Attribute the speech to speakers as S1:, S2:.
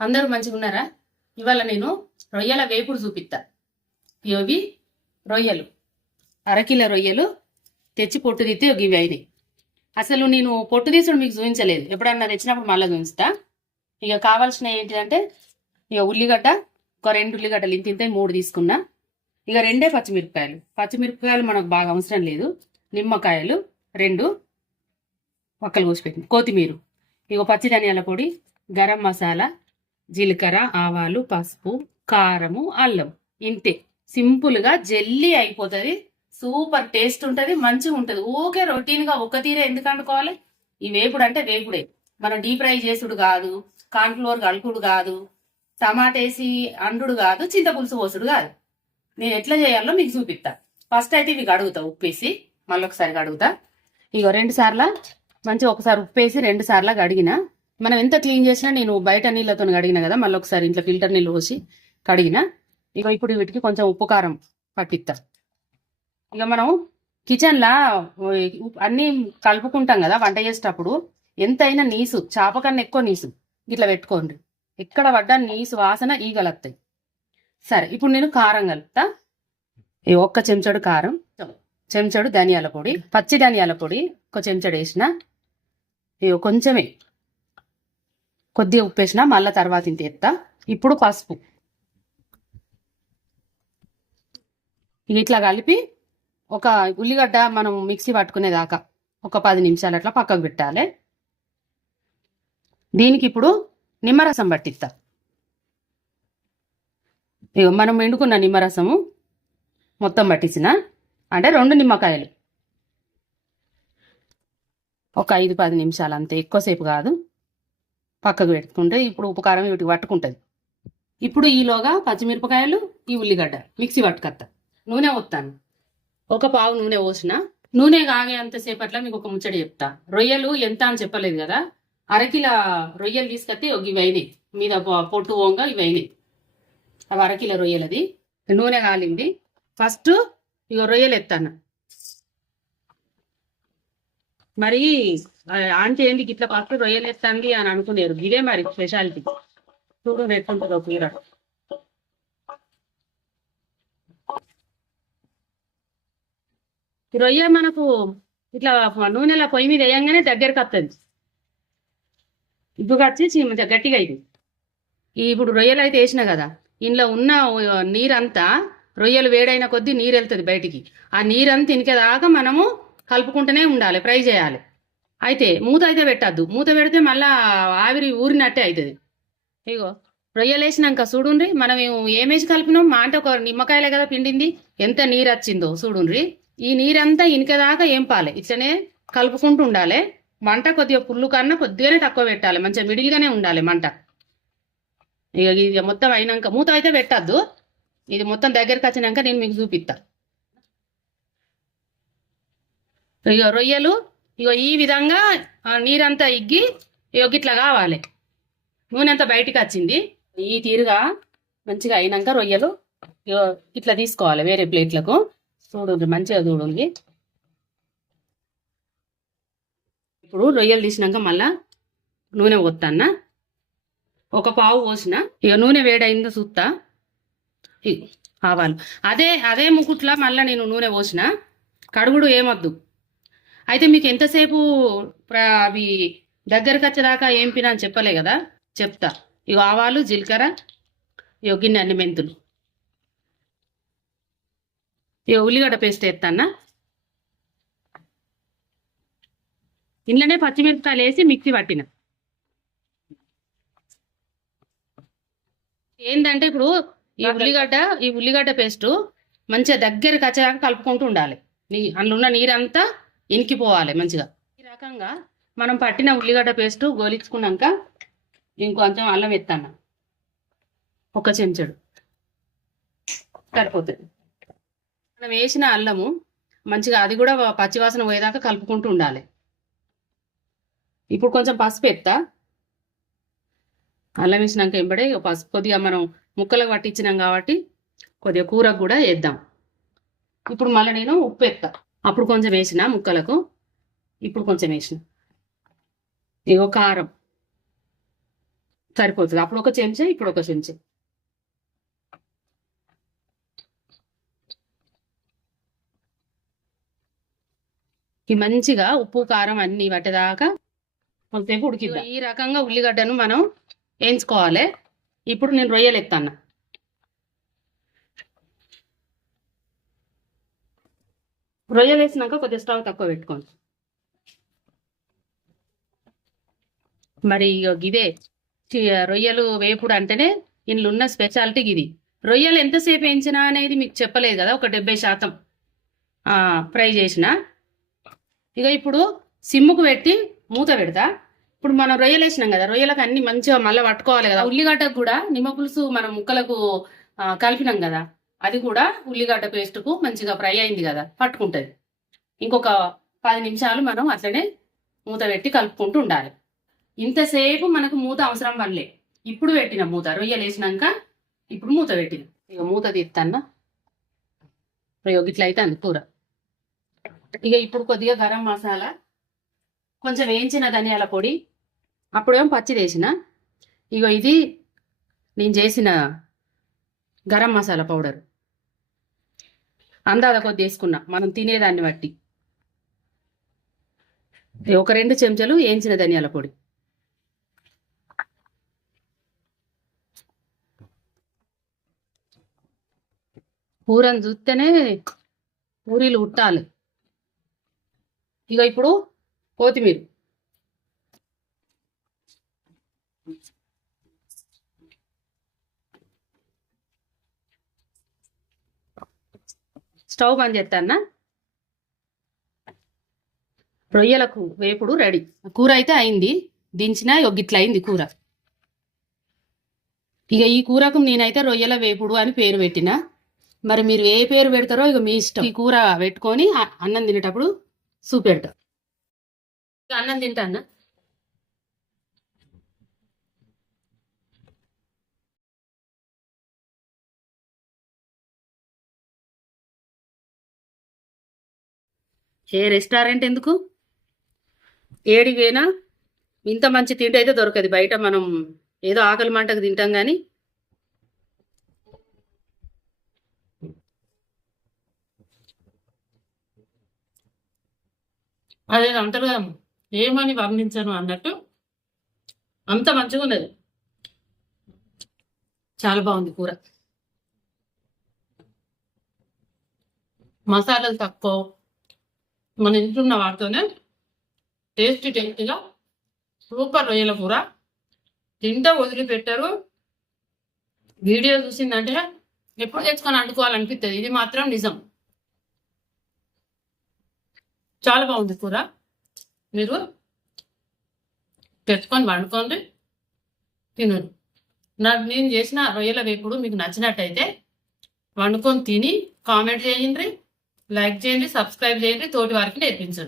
S1: అందరూ మంచిగా ఉన్నారా ఇవాళ నేను రొయ్యల వేపుడు చూపిస్తా ఇవి రొయ్యలు. అరకిల రొయ్యలు తెచ్చి పొట్టు తీస్తే ఇవి అయినాయి. అసలు నేను పొట్టు తీసుడు మీకు చూపించలేదు. ఎప్పుడన్నా తెచ్చినప్పుడు మళ్ళీ చూపిస్తా. ఇక కావాల్సిన ఏంటిదంటే ఇక ఉల్లిగడ్డ ఒక రెండు ఉల్లిగడ్డలు ఇంత ఇంత మూడు తీసుకున్నా. ఇక రెండే పచ్చిమిరపకాయలు. పచ్చిమిరపకాయలు మనకు బాగా అవసరం లేదు. నిమ్మకాయలు రెండు. పక్కలు కోసిపెట్టింది కొత్తిమీర. ఇక పచ్చి ధనియాల పొడి గరం మసాలా జీలకర్ర ఆవాలు పసుపు కారము అల్లం. ఇంతే. సింపుల్గా జల్లీ జెల్లీ అయిపోతుంది. సూపర్ టేస్ట్ ఉంటుంది మంచిగా ఉంటుంది. ఓకే రొటీన్గా ఒక తీరే ఎందుకు అనుకోవాలి ఈ వేపుడు అంటే వేపుడే. మనం డీప్ ఫ్రై చేసుడు కాదు కార్న్ఫ్లోర్ కలుపుడు కాదు టమాటా వేసి అండుడు కాదు చింతపులుసు పోసుడు కాదు. నేను ఎట్లా చేయాలో మీకు చూపిస్తా. ఫస్ట్ అయితే ఇవి కడుగుతా ఉప్పేసి. మళ్ళీ ఒకసారి కడుగుతా. ఇగో రెండు సార్లు మంచిగా ఒకసారి ఉప్పేసి రెండు సార్లు కడిగిన మనం ఎంత క్లీన్ చేసినా నేను బయట నీళ్ళతో కడిగిన కదా మళ్ళీ ఒకసారి ఇంట్లో ఫిల్టర్ నీళ్ళు పోసి కడిగిన ఇక ఇప్పుడు వీటికి కొంచెం ఉప్పు కారం పట్టిస్తా ఇక మనం కిచెన్లా అన్నీ కలుపుకుంటాం కదా వంట చేసేటప్పుడు ఎంతైనా నీసు చేప కన్నా ఎక్కువ నీసు ఇట్లా పెట్టుకోండి. ఎక్కడ పడ్డా నీసు వాసన ఈగలత్తాయి సరే ఇప్పుడు నేను కారం కలుపుతా. ఈ ఒక్క చెంచాడు కారం చెంచాడు ధనియాల పొడి పచ్చి ధనియాల పొడి ఒక చెంచాడు వేసిన ఇగో కొంచెమే కొద్దిగా ఉప్పేసిన మళ్ళీ తర్వాత ఇంత ఎత్తా. ఇప్పుడు పసుపు. ఇట్లా కలిపి ఒక ఉల్లిగడ్డ మనం మిక్సీ పట్టుకునేదాకా ఒక పది నిమిషాలు అట్లా పక్కకు పెట్టాలి. దీనికి ఇప్పుడు నిమ్మరసం పట్టిస్తా. ఇగో మనం ఎండుకున్న నిమ్మరసము మొత్తం పట్టించిన. అంటే రెండు నిమ్మకాయలు. ఒక ఐదు పది నిమిషాలు అంతే. ఎక్కువసేపు కాదు. పక్కకు పెట్టుకుంటే ఇప్పుడు ఉపకారం వీటికి పట్టుకుంటుంది. ఇప్పుడు ఈలోగా పచ్చిమిరపకాయలు ఈ ఉల్లిగడ్డ మిక్సీ పట్టుకత్తా. నూనె పోస్తాను ఒక పావు నూనె పోసిన. నూనె కాగే అంతసేపట్ల మీకు ఒక ముచ్చట చెప్తా. రొయ్యలు ఎంత అని చెప్పలేదు కదా? అరకిల రొయ్యలు తీసుకొస్తే ఒక ఇవి అయినాయి. మీద పొట్టు ఓంగా ఇవి అయినాయి. అవి అరకిల రొయ్యలది. నూనె కాలింది. ఫస్ట్ ఇక రొయ్యలు ఎత్తాను మరి ఆన్ చేయండి ఏంటి ఇట్లా రొయ్యలు ఎత్తండి అని అనుకునేరు. ఇదే మరి స్పెషాలిటీ చూడు ఎట్లుంటుందో కూర. ఈ రొయ్య మనకు ఇట్లా నూనెల పొయ్యి మీద వేయంగానే దగ్గరికి వస్తుంది ఇప్పుగా వచ్చి గట్టిగా ఇది ఇప్పుడు రొయ్యలు అయితే వేసిన కదా ఇంట్లో ఉన్న నీరంతా రొయ్యలు వేడైన కొద్దీ నీరు వెళ్తుంది బయటికి. ఆ నీరంతా ఇనికేదాకా మనము కలుపుకుంటూనే ఉండాలి ఫ్రై చేయాలి. అయితే మూత అయితే పెట్టద్దు. మూత పెడితే మళ్ళా ఆవిరి ఊరినట్టే అవుతుంది ఇగో రొయ్యలు వేసినాక చూడుండ్రి మనం ఏమేసి కలిపినాం? మా అంటే ఒక నిమ్మకాయలే కదా పిండింది. ఎంత నీరు వచ్చిందో చూడుండ్రి. ఈ నీరంతా ఇనికేదాకా ఏం పాలే? ఇట్లనే కలుపుకుంటూ ఉండాలి. మంట కొద్దిగా పుల్లు కన్నా కొద్దిగానే తక్కువ పెట్టాలి. మంచిగా మిడిల్గానే ఉండాలి మంట. ఇక ఇది మొత్తం అయినాక మూత అయితే పెట్టద్దు. ఇది మొత్తం దగ్గరికి వచ్చినాక నేను మీకు చూపిస్తాను ఇగో రొయ్యలు ఇగో ఈ విధంగా ఆ నీరంతా ఇగ్గి ఇగో ఇట్లా కావాలి. నూనె అంతా బయటికి వచ్చింది. ఈ తీరుగా మంచిగా అయినాక రొయ్యలు ఇగో ఇట్లా తీసుకోవాలి వేరే ప్లేట్లకు. చూడండి మంచిగా చూడండి ఇప్పుడు రొయ్యలు తీసినాక మళ్ళా నూనె పోతాన్న ఒక పావు పోసిన. ఇక నూనె వేడైందో చూస్తా ఆవాలు. అదే అదే ముకుట్లా మళ్ళీ నేను నూనె పోసిన. కడుగుడు ఏమొద్దు. అయితే మీకు ఎంతసేపు అవి దగ్గరకు వచ్చేదాకా ఏం పినా అని చెప్పలే కదా? చెప్తా. ఇవి ఆవాలు జీలకర్ర ఇవి గిన్నె అన్ని మెంతులు. ఇక ఉల్లిగడ్డ పేస్ట్ వేస్తానా ఇంట్లోనే పచ్చిమిరపకాయలు వేసి మిక్సీ పట్టిన. ఏంటంటే ఇప్పుడు ఈ ఉల్లిగడ్డ ఈ ఉల్లిగడ్డ పేస్ట్ మంచిగా దగ్గరికి వచ్చేదాకా కలుపుకుంటూ ఉండాలి. నీ అందులో ఉన్న నీరంతా ఇనికిపోవాలి మంచిగా. ఈ రకంగా మనం పట్టిన ఉల్లిగడ్డ పేస్ట్ గోలించుకున్నాక ఇంకొంచెం అల్లం ఎత్తాను ఒక చెంచడు. సరిపోతుంది. మనం వేసిన అల్లము మంచిగా అది కూడా పచ్చివాసన పోయేదాకా కలుపుకుంటూ ఉండాలి. ఇప్పుడు కొంచెం పసుపు ఎత్తా. అల్లం వేసినాక ఎంబడే పసుపు కొద్దిగా మనం ముక్కలకు పట్టించినాం కాబట్టి కొద్దిగా కూరకు కూడా వేద్దాం ఇప్పుడు మళ్ళీ నేను ఉప్పు ఎత్తా. అప్పుడు కొంచెం వేసిన ముక్కలకు. ఇప్పుడు కొంచెం వేసిన. ఇగో కారం. సరిపోతుంది. అప్పుడు ఒక చెంచా ఇప్పుడు ఒక చెంచా. ఈ మంచిగా ఉప్పు కారం అన్ని పట్టేదాకా కొంతసేపు ఉడికిద్దాం. ఈ రకంగా ఉల్లిగడ్డను మనం వేయించుకోవాలి. ఇప్పుడు నేను రొయ్యలు ఎత్తాను రొయ్యలు వేసినాక కొద్దిగా స్టవ్ తక్కువ పెట్టుకోండి మరి ఇదే రొయ్యలు వేపుడు అంటేనే ఇందులో ఉన్న స్పెషాలిటీ ఇది రొయ్యలు ఎంతసేపు వేయించినా అనేది మీకు చెప్పలేదు కదా ఒక డెబ్బై శాతం ఫ్రై చేసిన. ఇక ఇప్పుడు సిమ్ముకు పెట్టి మూత పెడతా. ఇప్పుడు మనం రొయ్యలు వేసినాం కదా రొయ్యలకు అన్ని మంచిగా మళ్ళీ పట్టుకోవాలి కదా. ఉల్లిగడ్డకు కూడా నిమ్మ పులుసు మనం ముక్కలకు కలిపినాం కదా. అది కూడా ఉల్లిగడ్డ పేస్ట్కు మంచిగా ఫ్రై అయింది కదా పట్టుకుంటుంది. ఇంకొక పది నిమిషాలు మనం అట్లనే మూత పెట్టి కలుపుకుంటూ ఉండాలి. ఇంతసేపు మనకు మూత అవసరం పడలే. ఇప్పుడు పెట్టిన మూత రొయ్యలు వేసినాక ఇప్పుడు మూత పెట్టిన. ఇక మూత తీస్తాన్న ఇక ఇట్లా అయితే అంది కూర. ఇక ఇప్పుడు కొద్దిగా గరం మసాలా కొంచెం వేయించిన ధనియాల పొడి అప్పుడేమో పచ్చి వేసిన ఇగో ఇది నేను చేసిన గరం మసాలా పౌడర్. అందాద కొద్ది వేసుకున్నా మనం తినేదాన్ని బట్టి. ఒక రెండు చెంచాలు వేయించిన ధనియాల పొడి. కూరని చూస్తేనే పూరీలు ఉట్టాలి. ఇక ఇప్పుడు కొత్తిమీర. స్టవ్ బంద్ చేస్తానా రొయ్యలకు వేపుడు రెడీ. కూర అయితే అయింది. దించిన ఇట్లా అయింది కూర. ఇక ఈ కూరకు నేనైతే రొయ్యల వేపుడు అని పేరు పెట్టిన. మరి మీరు ఏ పేరు పెడతారో ఇక మీ ఇష్టం. ఈ కూర పెట్టుకొని అన్నం తినేటప్పుడు చూపెడతా అన్నం అన్నం. ఏ రెస్టారెంట్ ఎందుకు? ఏడికి పోయినా ఇంత మంచి తిండి అయితే దొరకదు. బయట మనం ఏదో ఆకలి మంటకు తింటాం కానీ
S2: అదే అంటారు కదా ఏమని వర్ణించను అన్నట్టు అంత మంచిగా ఉన్నది.
S1: చాలా బాగుంది కూర.
S2: మసాలాలు తక్కువ. మన ఇంట్లో ఉన్న వాటితోనే టేస్టీ టేస్టీగా సూపర్ రొయ్యల కూర. తింటే వదిలిపెట్టారు. వీడియో చూసిందంటే ఎప్పుడు తెచ్చుకొని అంటుకోవాలనిపిస్తుంది ఇది మాత్రం నిజం. చాలా బాగుంది కూర. మీరు తెచ్చుకొని వండుకోండి. తినండి నాకు నేను చేసిన రొయ్యల వేపుడు మీకు నచ్చినట్టయితే వండుకొని తిని కామెంట్ చేయండి. లైక్ చేయండి సబ్స్క్రైబ్ చేయండి తోటి వారికి నేర్పించండి.